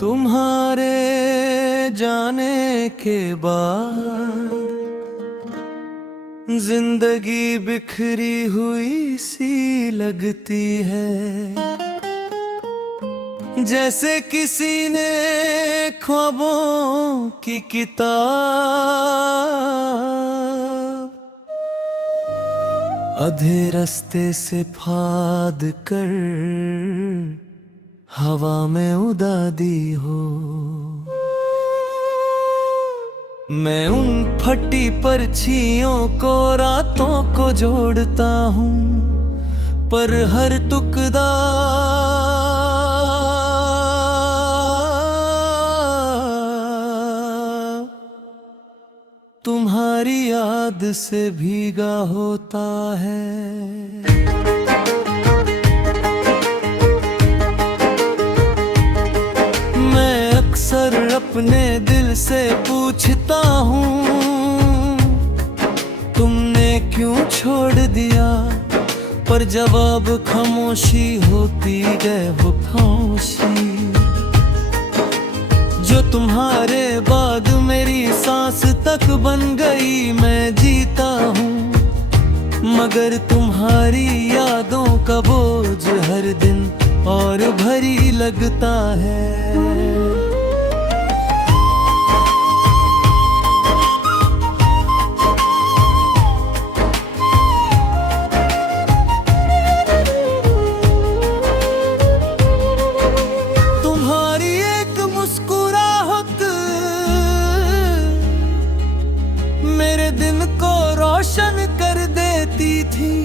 तुम्हारे जाने के बाद जिंदगी बिखरी हुई सी लगती है, जैसे किसी ने ख्वाबों की किताब आधे रास्ते से फाड़ कर हवा में उड़ा दी हो। मैं उन फटी पर्चियों को रातों को जोड़ता हूँ, पर हर टुकड़ा तुम्हारी याद से भीगा होता है। अक्सर अपने दिल से पूछता हूँ, तुमने क्यों छोड़ दिया, पर जवाब खामोशी होती है वो खामोशी। जो तुम्हारे बाद मेरी सांस तक बन गई, मैं जीता हूँ मगर तुम्हारी यादों का बोझ हर दिन और भारी लगता है। मेरे दिन को रोशन कर देती थी,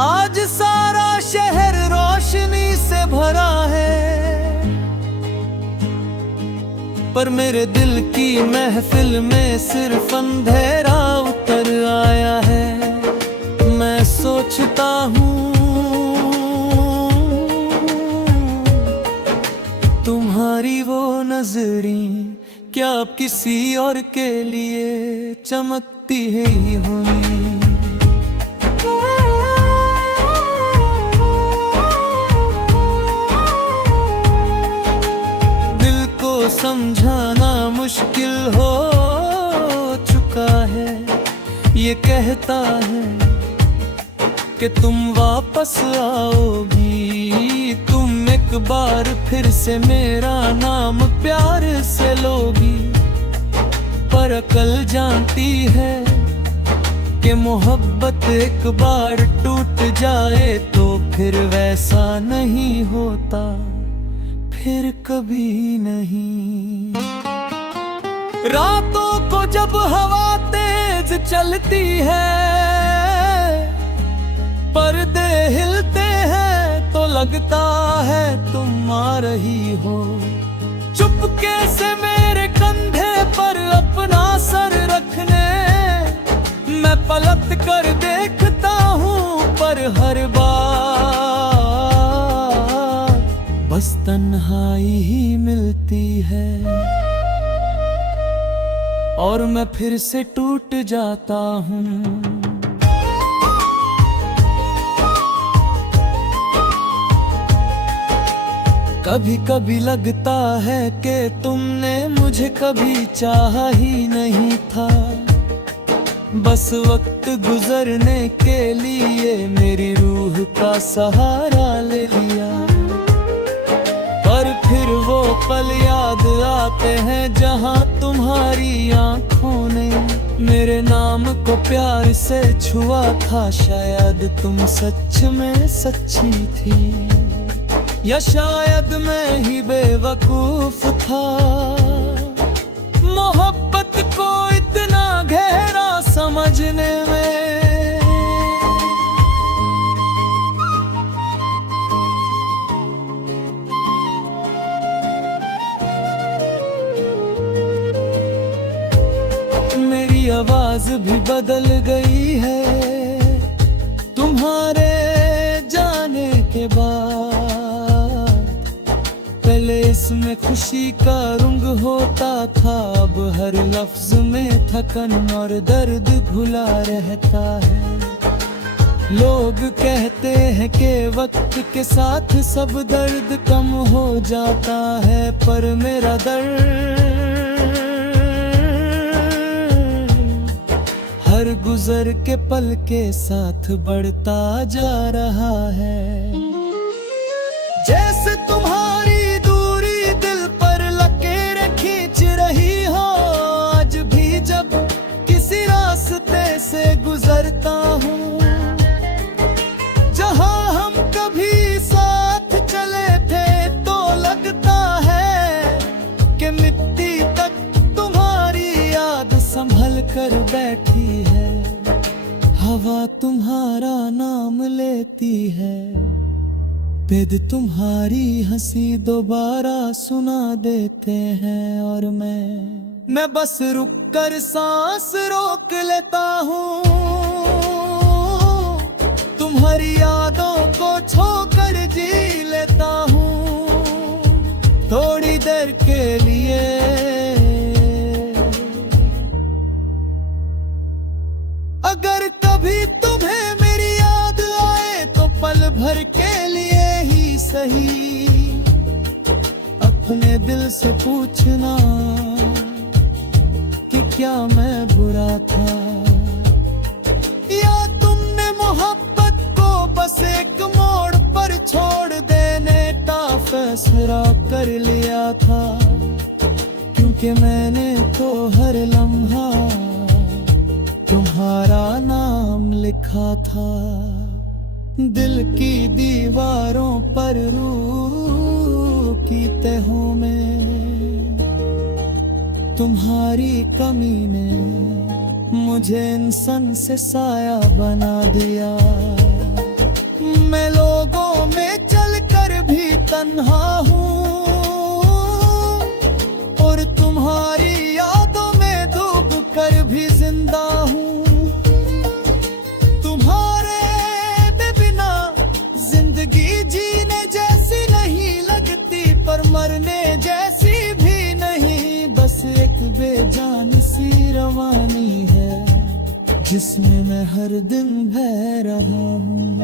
आज सारा शहर रोशनी से भरा है, पर मेरे दिल की महफिल में सिर्फ अंधेरा उतर आया है। मैं सोचता हूँ तुम्हारी वो नजरें क्या अब किसी और के लिए चमकती है ही होंगी। दिल को समझाना मुश्किल हो चुका है, ये कहता है कि तुम वापस आओगी, तुम एक बार फिर से मेरा नाम प्यार से लोगी। पर अकल जानती है कि मोहब्बत एक बार टूट जाए तो फिर वैसा नहीं होता, फिर कभी नहीं। रातों को जब हवा तेज चलती है, पर्दे हिलते हैं तो लगता है तुम आ रही हो। चुपके से मेरे कंधे पर अपना सर रखने मैं पलट कर देखता हूँ, पर हर बार बस तन्हाई ही मिलती है और मैं फिर से टूट जाता हूँ। कभी कभी लगता है कि तुमने मुझे कभी चाहा ही नहीं था, बस वक्त गुजरने के लिए मेरी रूह का सहारा ले लिया। पर फिर वो पल याद आते हैं जहां तुम्हारी आंखों ने मेरे नाम को प्यार से छुआ था। शायद तुम सच में सच्ची थी, या शायद मैं ही बेवकूफ था मोहब्बत को इतना गहरा समझने में। मेरी आवाज भी बदल गई है तुम्हारे जाने के बाद। पहले इसमें खुशी का रंग होता था, अब हर लफ्ज में थकन और दर्द घुला रहता है। लोग कहते हैं कि वक्त के साथ सब दर्द कम हो जाता है, पर मेरा दर्द हर गुजर के पल के साथ बढ़ता जा रहा है। जैसे तुम्हारी दूरी दिल पर लकीरें खींच रही हो, आज भी जब किसी रास्ते से गुजरता हूँ, जहाँ हम कभी साथ चले थे, तो लगता है कि मिट्टी तक तुम्हारी याद संभल कर बैठी है। हवा तुम्हारा नाम लेती है, वेद तुम्हारी हंसी दोबारा सुना देते हैं, और मैं बस रुक कर सांस रोक लेता हूँ, तुम्हारी यादों को छोकर जी लेता हूँ थोड़ी देर के लिए। अगर कभी तुम्हें मेरी याद आए तो पल भर के लिए ही सही अपने दिल से पूछना कि क्या मैं बुरा था, या तुमने मोहब्बत को बस एक मोड़ पर छोड़ देने का फैसला कर लिया था, क्योंकि मैंने तो हर लम्हा तुम्हारा नाम लिखा था। दिल की दीवारों पर रूह की तहों में तुम्हारी कमी ने मुझे इंसान से साया बना दिया। मैं लोगों में चलकर भी तन्हा हूँ, और तुम्हारी यादों में डूब कर भी जिंदा हूँ। मरने जैसी भी नहीं, बस एक बेजान सी रवानी है जिसमें मैं हर दिन बह रहा हूँ।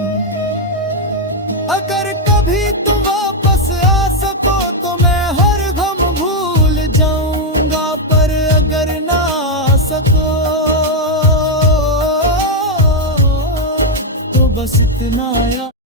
अगर कभी तुम वापस आ सको तो मैं हर गम भूल जाऊंगा, पर अगर ना आ सको तो बस इतना